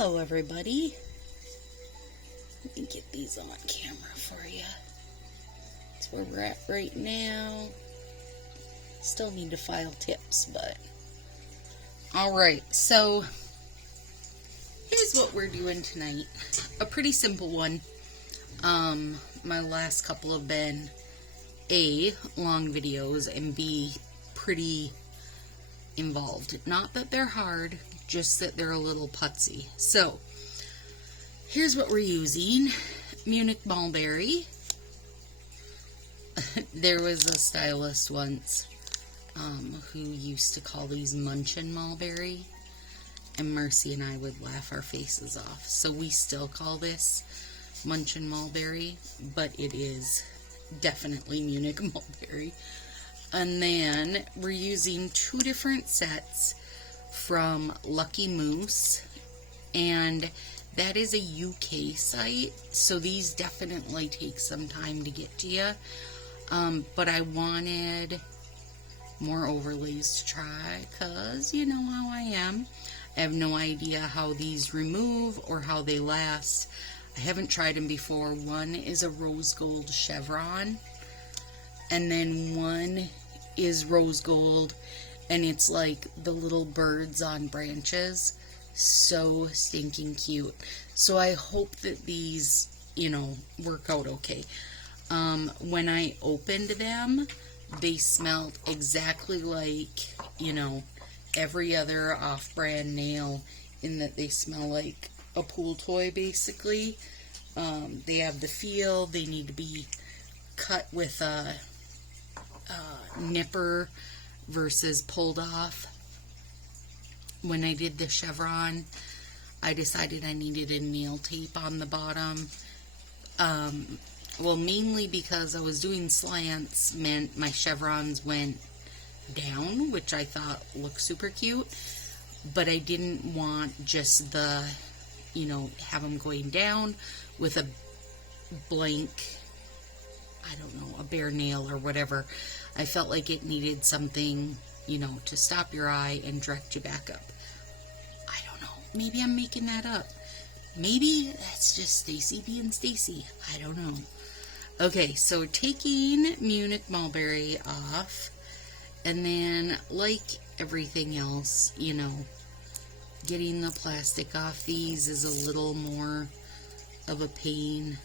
Hello everybody. Let me get these on camera for you. That's where we're at right now. Still need to file tips, but... Alright, so here's what we're doing tonight. A pretty simple one. My last couple have been A, long videos, and B, pretty involved. Not that they're hard, just that they're a little putsy. So, here's what we're using. Munich Mulberry. There was a stylist once who used to call these Munchin Mulberry, and Mercy and I would laugh our faces off. So we still call this Munchin Mulberry, but it is definitely Munich Mulberry. And then we're using two different sets from Lucky Moose, and that is a UK site, so these definitely take some time to get to you. But I wanted more overlays to try, because you know how I am. I have no idea how these remove or how they last. I haven't tried them before. One is a rose gold chevron, and then one is rose gold, and it's like the little birds on branches. So stinking cute. So I hope that these, you know, work out okay. When I opened them, they smelled exactly like, you know, every other off-brand nail, in that they smell like a pool toy, basically. They have the feel. They need to be cut with a nipper versus pulled off. When I did the chevron, I decided I needed a nail tape on the bottom. Well, mainly because I was doing slants, meant my chevrons went down, which I thought looked super cute, but I didn't want just the, you know, have them going down with a blank, I don't know, a bare nail or whatever. I felt like it needed something, you know, to stop your eye and direct you back up. I don't know. Maybe I'm making that up. Maybe that's just Stacy being Stacy. I don't know. Okay, so taking Munich Mulberry off, and then, like everything else, you know, getting the plastic off these is a little more of a pain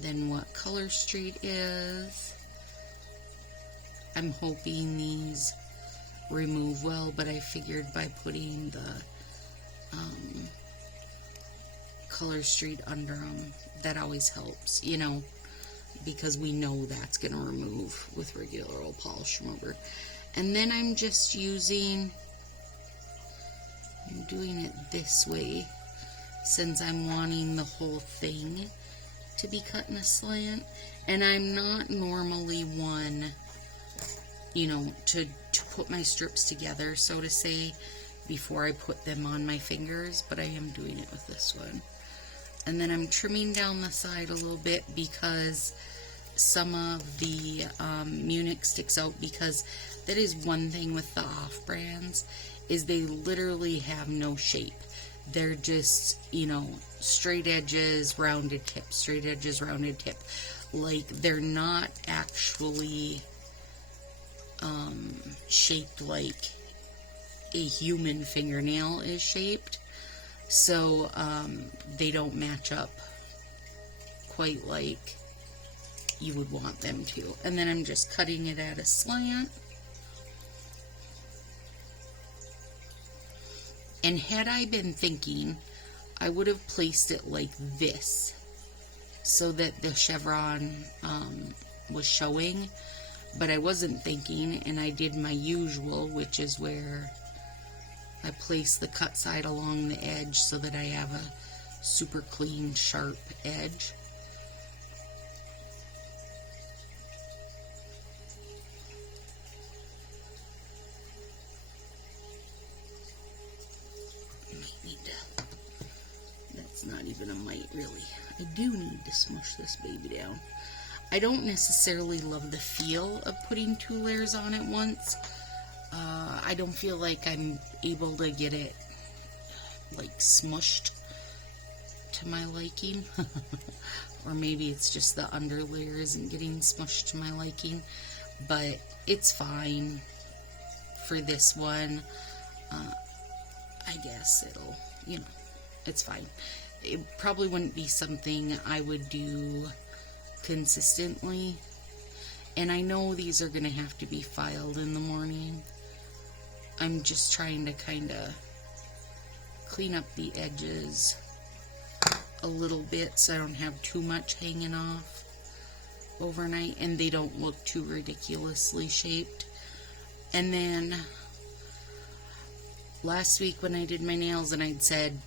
than what Color Street is. I'm hoping these remove well, but I figured by putting the Color Street under them, that always helps, you know, because we know that's going to remove with regular old polish remover. And then I'm just using, I'm doing it this way, since I'm wanting the whole thing to be cut in a slant. And I'm not normally one, you know, to put my strips together, so to say, before I put them on my fingers, but I am doing it with this one. And then I'm trimming down the side a little bit because some of the Munich sticks out, because that is one thing with the off-brands, is they literally have no shape. They're just, you know, straight edges, rounded tip, straight edges, rounded tip. Like, they're not actually shaped like a human fingernail is shaped. So, they don't match up quite like you would want them to. And then I'm just cutting it at a slant. And had I been thinking, I would have placed it like this, so that the chevron was showing. But I wasn't thinking, and I did my usual, which is where I place the cut side along the edge so that I have a super clean, sharp edge. Might need to, that's not even a mite really. I do need to smush this baby down. I don't necessarily love the feel of putting two layers on at once. I don't feel like I'm able to get it like smushed to my liking. Or maybe it's just the under layer isn't getting smushed to my liking, but it's fine for this one. I guess it'll, it's fine. It probably wouldn't be something I would do consistently. And I know these are going to have to be filed in the morning. I'm just trying to kind of clean up the edges a little bit so I don't have too much hanging off overnight and they don't look too ridiculously shaped. And then last week when I did my nails and I'd said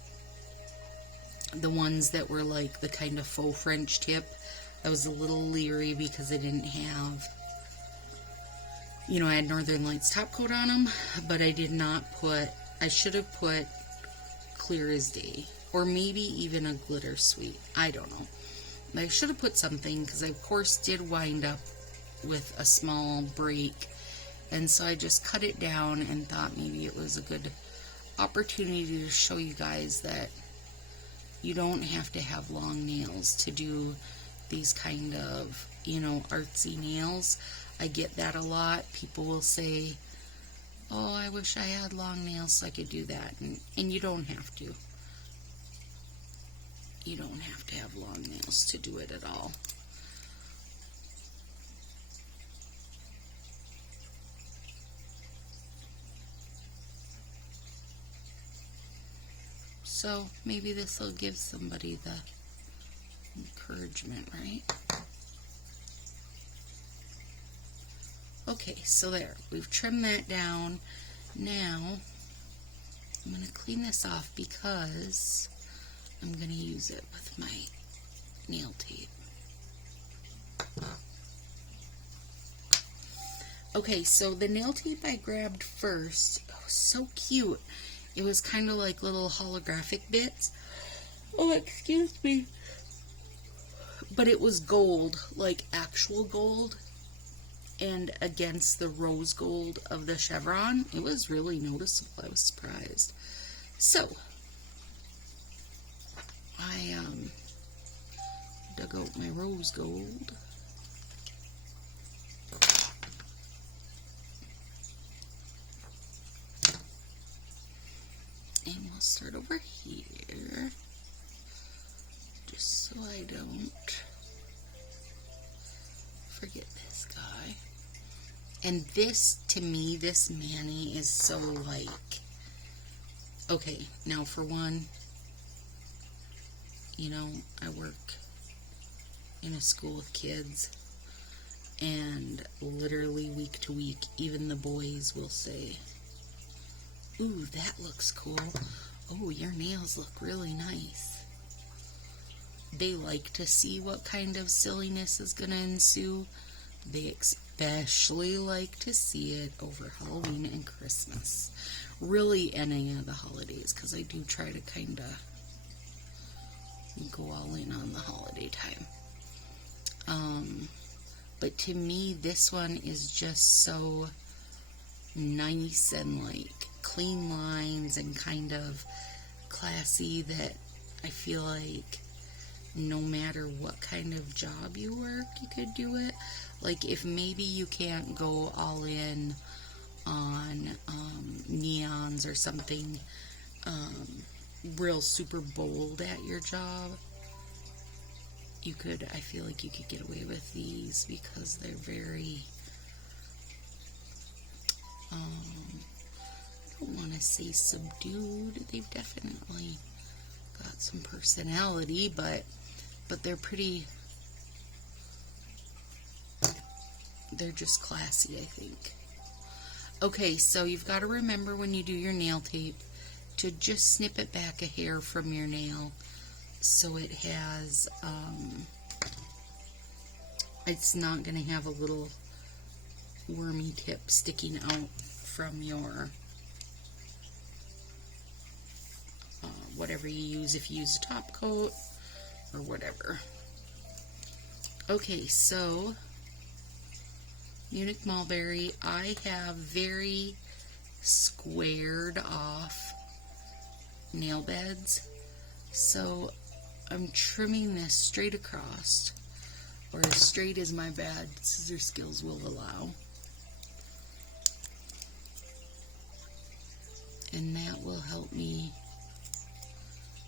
the ones that were like the kind of faux French tip, I was a little leery because I didn't have, I had Northern Lights top coat on them, but I did not put, I should have put Clear as Day, or maybe even a Glitter Sweet. I don't know. I should have put something because I, of course, did wind up with a small break, and so I just cut it down and thought maybe it was a good opportunity to show you guys that you don't have to have long nails to do these kind of, artsy nails. I get that a lot. People will say, oh, I wish I had long nails so I could do that. And you don't have to. You don't have to have long nails to do it at all. So maybe this will give somebody the encouragement, right? Okay, so there, we've trimmed that down. Now, I'm going to clean this off because I'm going to use it with my nail tape. Okay, so the nail tape I grabbed first, oh, so cute. It was kind of like little holographic bits. Oh, excuse me. But it was gold, like actual gold. And against the rose gold of the chevron, it was really noticeable. I was surprised. So, I dug out my rose gold. And we'll start over here, just so I don't forget this guy. And this, to me, this Manny is so like, okay, now for one, I work in a school with kids, and literally week to week, even the boys will say, ooh, that looks cool. Oh, your nails look really nice. They like to see what kind of silliness is going to ensue. They especially like to see it over Halloween and Christmas. Really any of the holidays, because I do try to kind of go all in on the holiday time. But to me, this one is just so nice and like clean lines and kind of classy that I feel like no matter what kind of job you work, you could do it. Like if maybe you can't go all in on neons or something real super bold at your job, you could, I feel like you could get away with these because they're very I don't want to say subdued. They've definitely got some personality, but they're pretty, they're just classy, I think. Okay, so you've got to remember when you do your nail tape to just snip it back a hair from your nail so it has, it's not going to have a little wormy tip sticking out from your whatever you use, if you use a top coat or whatever. Okay, so Munich Mulberry, I have very squared off nail beds. So I'm trimming this straight across, or as straight as my bad scissor skills will allow. And that will help me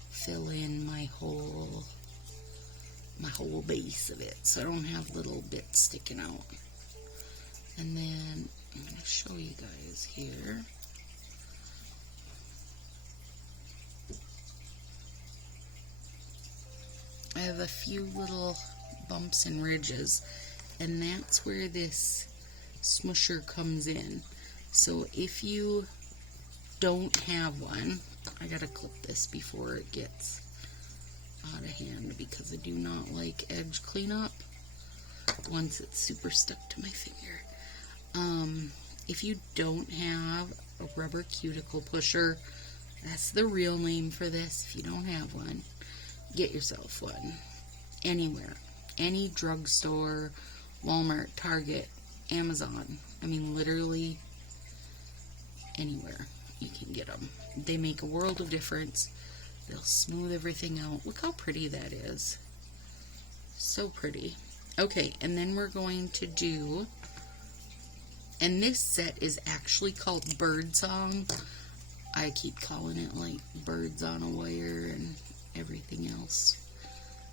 fill in my whole base of it, so I don't have little bits sticking out. And then I'm going to show you guys here. I have a few little bumps and ridges, and that's where this smusher comes in. So if you don't have one, I gotta clip this before it gets out of hand because I do not like edge cleanup once it's super stuck to my finger. If you don't have a rubber cuticle pusher, that's the real name for this. If you don't have one, get yourself one. Anywhere. Any drugstore, Walmart, Target, Amazon. I mean, literally anywhere you can get them. They make a world of difference. They'll smooth everything out. Look how pretty that is. So pretty. Okay, and then we're going to do, and this set is actually called Birdsong. I keep calling it like Birds on a Wire and everything else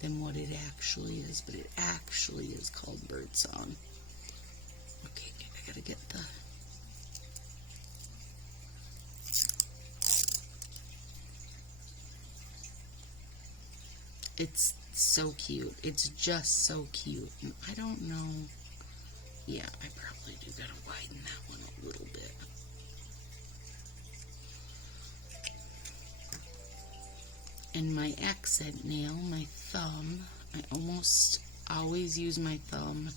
than what it actually is, but it actually is called Birdsong. Okay, I gotta get the... It's so cute. It's just so cute. And I don't know. Yeah, I probably do gotta widen that one a little bit. And my accent nail, my thumb, I almost always use my thumb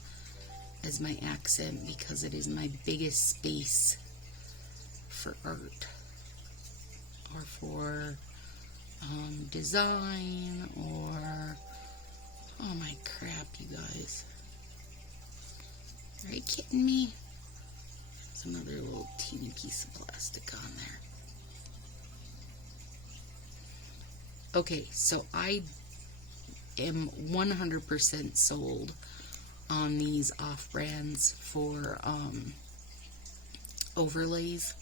as my accent because it is my biggest space for art or for design, or oh my crap, you guys, are you kidding me? Some other little teeny piece of plastic on there. Okay, so I am 100% sold on these off-brands for overlays,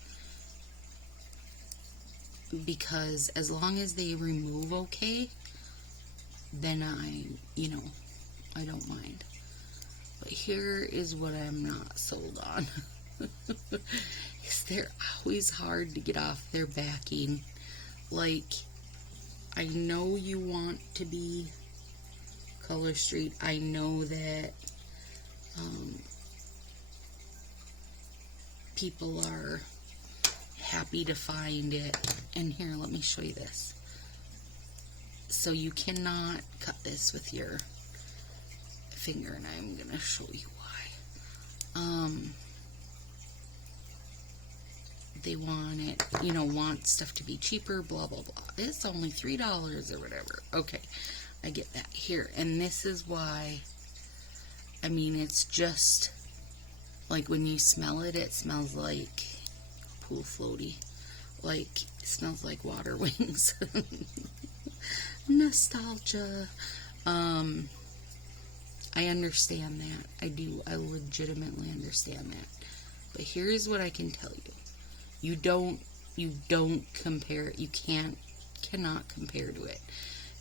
because as long as they remove okay, then I don't mind. But here is what I'm not sold on. Is they're always hard to get off their backing. Like, I know you want to be Color Street. I know that people are happy to find it. And here, let me show you this. So you cannot cut this with your finger, and I'm gonna show you why. They want it, want stuff to be cheaper, blah blah blah. It's only $3 or whatever. Okay, I get that. Here, and this is why. I mean, it's just like when you smell it, it smells like pool floaty. Like, it smells like water wings. Nostalgia. I understand that. I do. I legitimately understand that. But here's what I can tell you. You don't compare. You cannot compare to it.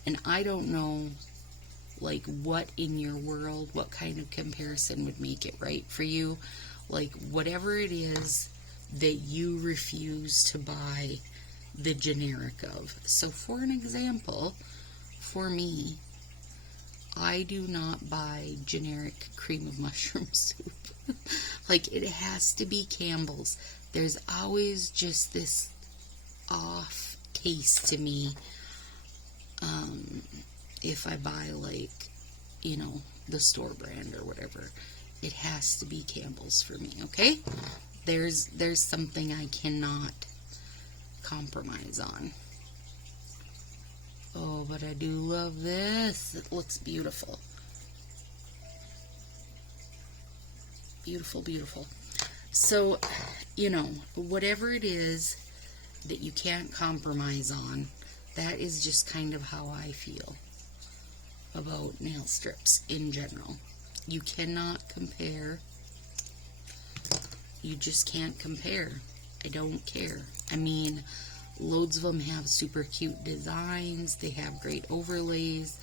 And I don't know, like, what in your world, what kind of comparison would make it right for you. Like, whatever it is that you refuse to buy the generic of. So for an example, for me, I do not buy generic cream of mushroom soup. Like, it has to be Campbell's. There's always just this off taste to me if I buy, like, the store brand or whatever. It has to be Campbell's for me, okay? There's something I cannot compromise on. Oh, but I do love this. It looks beautiful. Beautiful, beautiful. So, whatever it is that you can't compromise on, that is just kind of how I feel about nail strips in general. You cannot compare. You just can't compare. I don't care. I mean, loads of them have super cute designs. They have great overlays.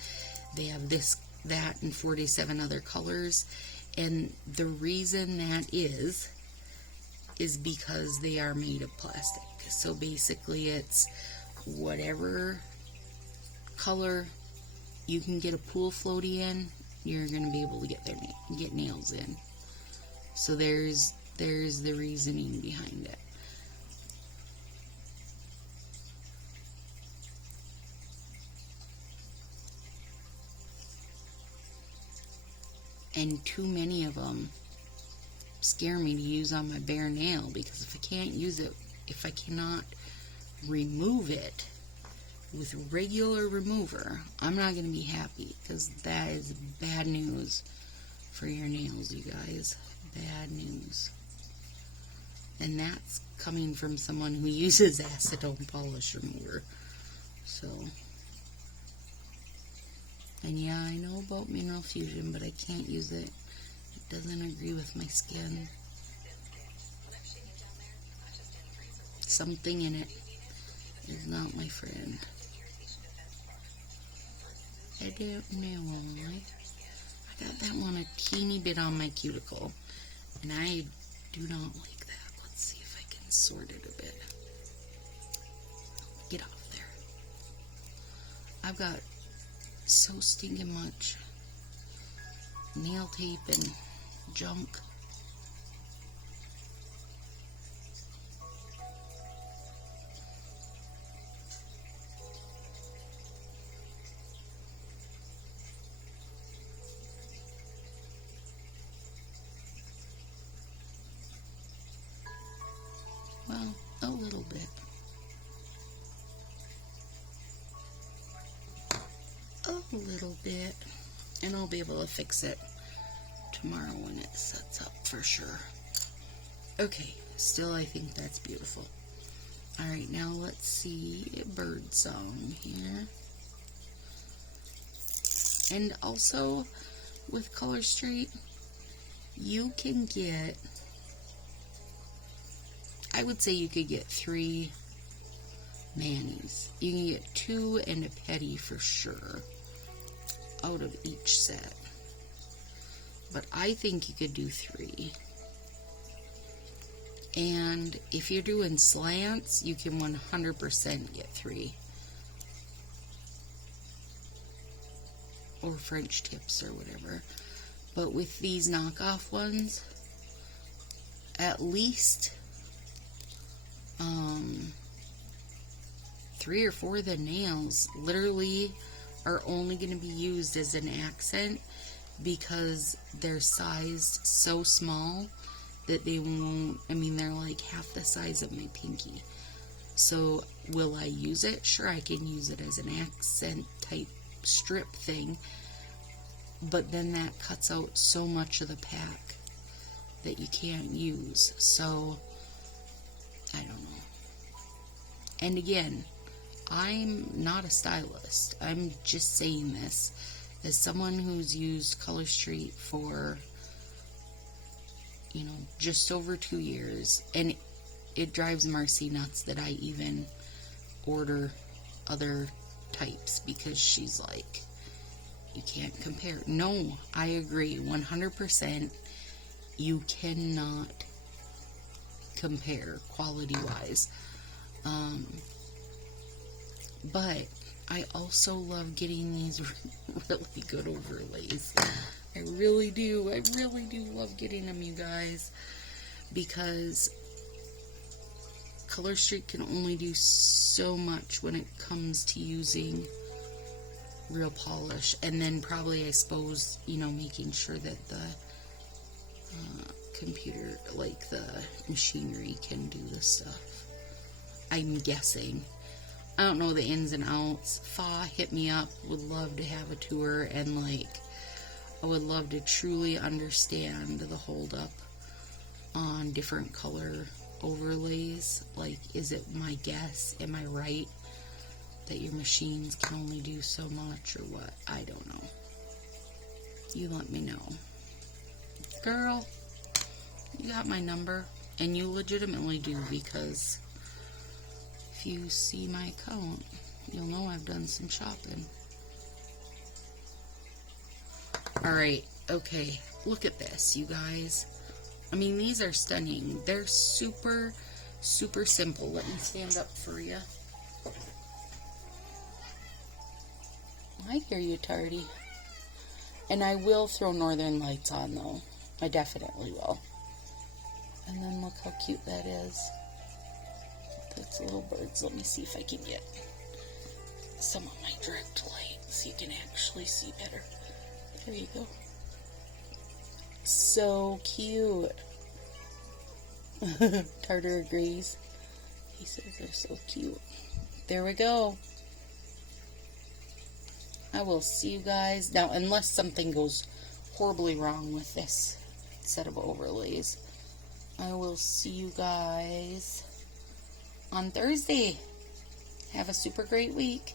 They have this, that, and 47 other colors. And the reason that is because they are made of plastic. So basically it's whatever color you can get a pool floaty in, you're going to be able to get nails in. So there's the reasoning behind it. And too many of them scare me to use on my bare nail, because if I can't use it, if I cannot remove it with regular remover, I'm not going to be happy, because that is bad news for your nails, you guys. Bad news. And that's coming from someone who uses acetone polish remover. So, and yeah, I know about mineral fusion, but I can't use it. It doesn't agree with my skin. Something in it is not my friend. I don't know. I got that one a teeny bit on my cuticle, and I do not like that. Let's see if I can sort it a bit. Get off there. I've got so stinking much nail tape and junk. Well, a little bit. A little bit. And I'll be able to fix it tomorrow when it sets up for sure. Okay, still I think that's beautiful. Alright, now let's see bird song here. And also with Color Street, you can get, I would say you could get 3 manis. You can get 2 and a petty for sure out of each set. But I think you could do 3. And if you're doing slants, you can 100% get 3. Or French tips or whatever. But with these knockoff ones, at least 3 or 4 of the nails literally are only going to be used as an accent, because they're sized so small that they won't, I mean, they're like half the size of my pinky. So will I use it? Sure, I can use it as an accent type strip thing, but then that cuts out so much of the pack that you can't use. So I don't know. And again, I'm not a stylist. I'm just saying this as someone who's used Color Street for, you know, just over 2 years. And it drives Marcy nuts that I even order other types, because she's like, you can't compare. No, I agree 100%. You cannot compare quality-wise. But I also love getting these really good overlays. I really do. I really do love getting them, you guys. Because Color Street can only do so much when it comes to using real polish. And then probably, I suppose, you know, making sure that the computer, like the machinery, can do the stuff. I'm guessing. I don't know the ins and outs. Fa, hit me up. Would love to have a tour, and like, I would love to truly understand the holdup on different color overlays. Like, is it my guess? Am I right? that your machines can only do so much or what. I don't know. You let me know. Girl, you got my number. And you legitimately do, because if you see my account, you'll know I've done some shopping. Alright, okay. Look at this, you guys. I mean, these are stunning. They're super, super simple. Let me stand up for you. I hear you, Tardy. And I will throw Northern Lights on, though. I definitely will. And then look how cute that is. That's little birds. Let me see if I can get some of my direct light so you can actually see better. There you go. So cute. Tartar agrees. He says they're so cute. There we go. I will see you guys. Now, unless something goes horribly wrong with this set of overlays, I will see you guys on Thursday. Have a super great week.